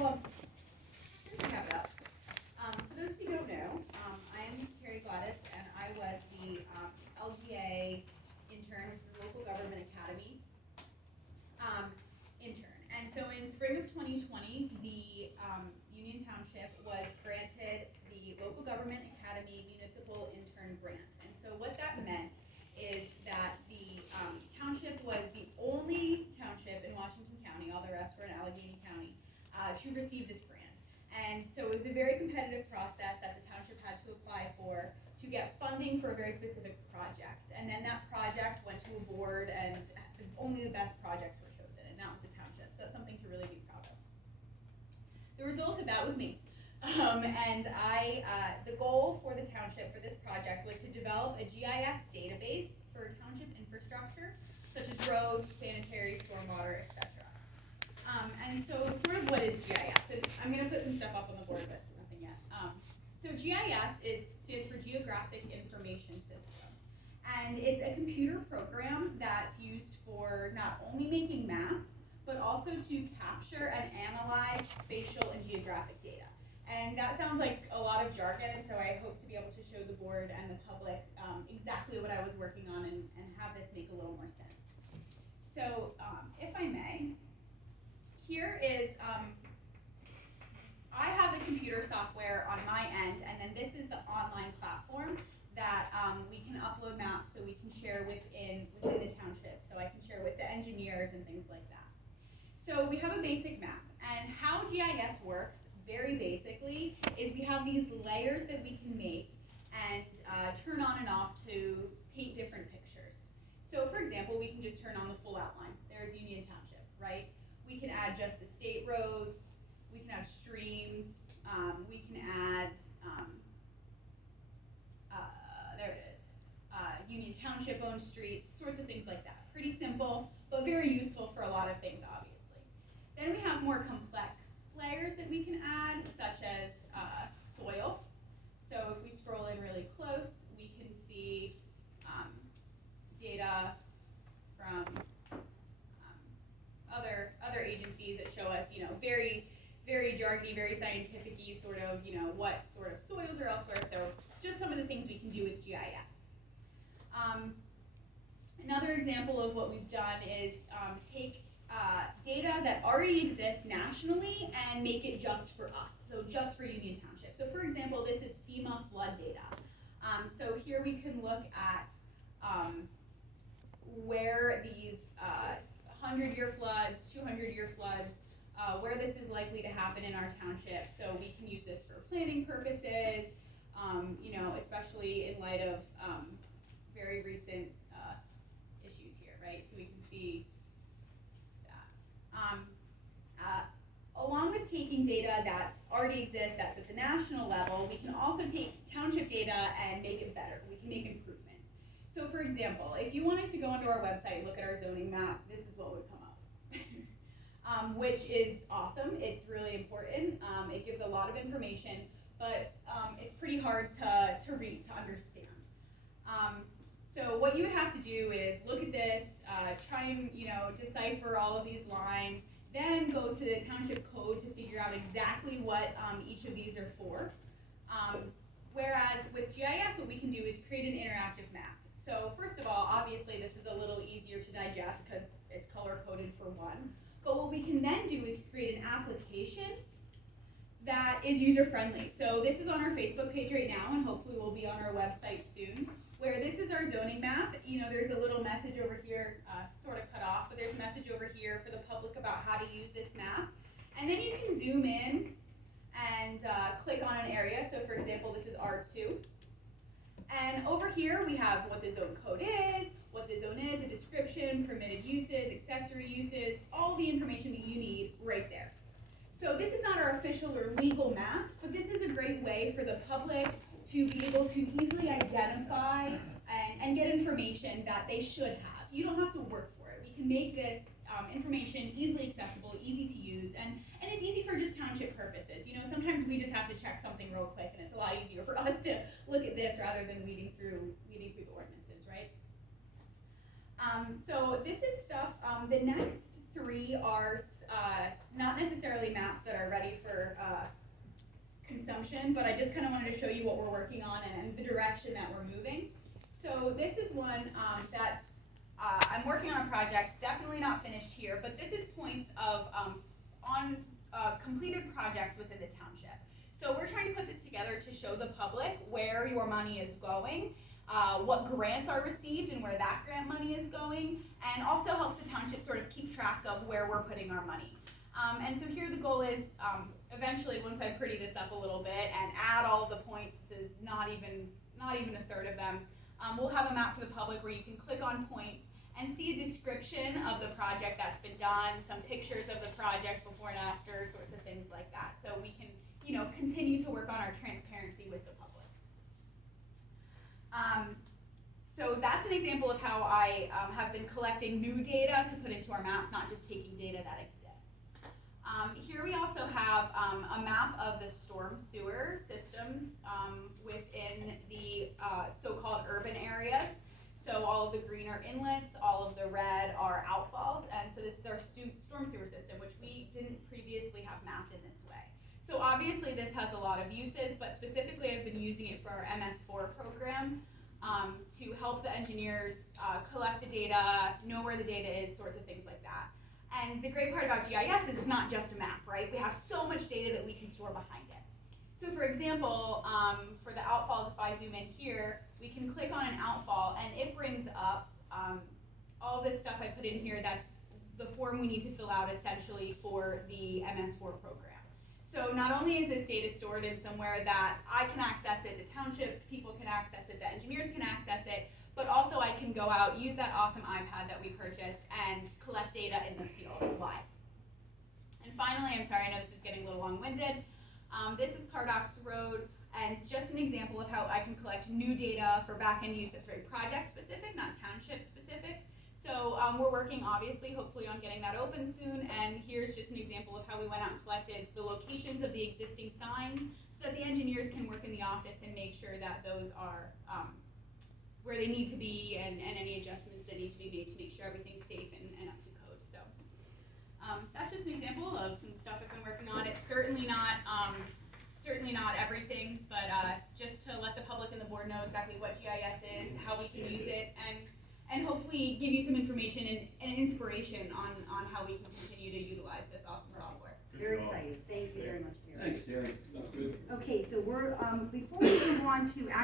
since we have it up, for those of you who don't know, I am Gladus, and I was the LGA intern, which is the Local Government Academy intern. And so in spring of 2020, the Union Township was granted the Local Government Academy Municipal Intern Grant. And so what that meant is that the township was the only township in Washington County, all the rest were in Allegheny County, to receive this grant. And so it was a very competitive process that the township had to apply for to get funding for a very specific project. And then that project went to a board, and only the best projects were chosen, and that was the township. So that's something to really be proud of. The result of that was me. The goal for the township for this project was to develop a GIS database for township infrastructure, such as roads, sanitary, stormwater, etc. And so sort of what is GIS? And I'm going to put some stuff up on the board, but nothing yet. So GIS stands for Geographic Information System. And it's a computer program that's used for not only making maps, but also to capture and analyze spatial and geographic data. And that sounds like a lot of jargon, and so I hope to be able to show the board and the public exactly what I was working on and have this make a little more sense. So if I may, here is, I have the computer software on my end, and then this is the online platform that we can upload maps so we can share within the township. So I can share with the engineers and things like that. So we have a basic map, and how GIS works, very basically, is we have these layers that we can make and turn on and off to paint different pictures. So for example, we can just turn on the full outline. There's Union Township, right? We can add just the state roads, we can add streams, we can add, there it is, Union Township owned streets, sorts of things like that. Pretty simple, but very useful for a lot of things, obviously. Then we have more complex layers that we can add, such as soil. So if we scroll in really close, we can see data from other agencies that show us, very, very jargony, very scientific-y sort of, what sort of soils are elsewhere. So just some of the things we can do with GIS. Another example of what we've done is take data that already exists nationally and make it just for us, so just for Union Township. So for example, this is Fema flood data. So here we can look at where these 100-year floods, 200-year floods, where this is likely to happen in our township. So we can use this for planning purposes, especially in light of very recent issues here, right? So we can see that. Along with taking data that's already exists, that's at the national level, we can also take township data and make it better. We can make improvements. So for example, if you wanted to go onto our website and look at our zoning map, this is what would come up, which is awesome. It's really important. It gives a lot of information, but it's pretty hard to read, to understand. So what you would have to do is look at this, try and decipher all of these lines, then go to the township code to figure out exactly what each of these are for. Whereas with GIS, what we can do is create an interactive map. So first of all, obviously this is a little easier to digest because it's color-coded for one. But what we can then do is create an application that is user-friendly. So this is on our Facebook page right now, and hopefully will be on our website soon, where this is our zoning map. There's a little message over here, sort of cut off, but there's a message over here for the public about how to use this map. And then you can zoom in and click on an area. So for example, this is R2. And over here we have what the zone code is, what the zone is, a description, permitted uses, accessory uses, all the information that you need right there. So this is not our official or legal map, but this is a great way for the public to be able to easily identify and get information that they should have. You don't have to work for it. We can make this information easily accessible, easy to use, and it's easy for just township purposes. Sometimes we just have to check something real quick, and it's a lot easier for us to look at this rather than reading through the ordinances, right? So this is stuff, the next three are not necessarily necessarily maps that are ready for consumption, but I just kind of wanted to show you what we're working on and the direction that we're moving. So this is one that's, I'm working on a project, definitely not finished here, but this is points of completed projects within the township. So we're trying to put this together to show the public where your money is going, what grants are received and where that grant money is going, and also helps the township sort of keep track of where we're putting our money. And so here the goal is, eventually, once I pretty this up a little bit and add all the points, this is not even a third of them, we'll have a map for the public where you can click on points and see a description of the project that's been done, some pictures of the project before and after, sorts of things like that. So we can, continue to work on our transparency with the public. So that's an example of how I have been collecting new data to put into our maps, not just taking data that exists. Here we also have a map of the storm sewer systems within the so-called urban areas. So all of the green are inlets, all of the red are outfalls, and so this is our storm sewer system, which we didn't previously have mapped in this way. So obviously this has a lot of uses, but specifically I've been using it for our MS-4 program to help the engineers collect the data, know where the data is, sorts of things like that. And the great part about GIS is it's not just a map, right? We have so much data that we can store behind it. So for example, for the outfalls, if I zoom in here, we can click on an outfall and it brings up all this stuff I put in here. That's the form we need to fill out essentially for the MS-4 program. So not only is this data stored in somewhere that I can access it, the township people can access it, the engineers can access it, but also I can go out, use that awesome iPad that we purchased, and collect data in the field live. And finally, I'm sorry, I know this is getting a little long-winded. This is Cardox Road, and just an example of how I can collect new data for back-end use that's very project-specific, not township-specific. So we're working, obviously, hopefully on getting that open soon, and here's just an example of how we went out and collected the locations of the existing signs so that the engineers can work in the office and make sure that those are where they need to be and any adjustments that need to be made to make sure everything's safe and up to code. So that's just an example of some stuff I've been working on. It's certainly not everything, but just to let the public and the board know exactly what GIS is, how we can use it, and hopefully give you some information and inspiration on how we can continue to utilize this awesome software. Very excited. Thank you very much, Terry. Thanks, Terry. That's good. Okay, so we're before we move on to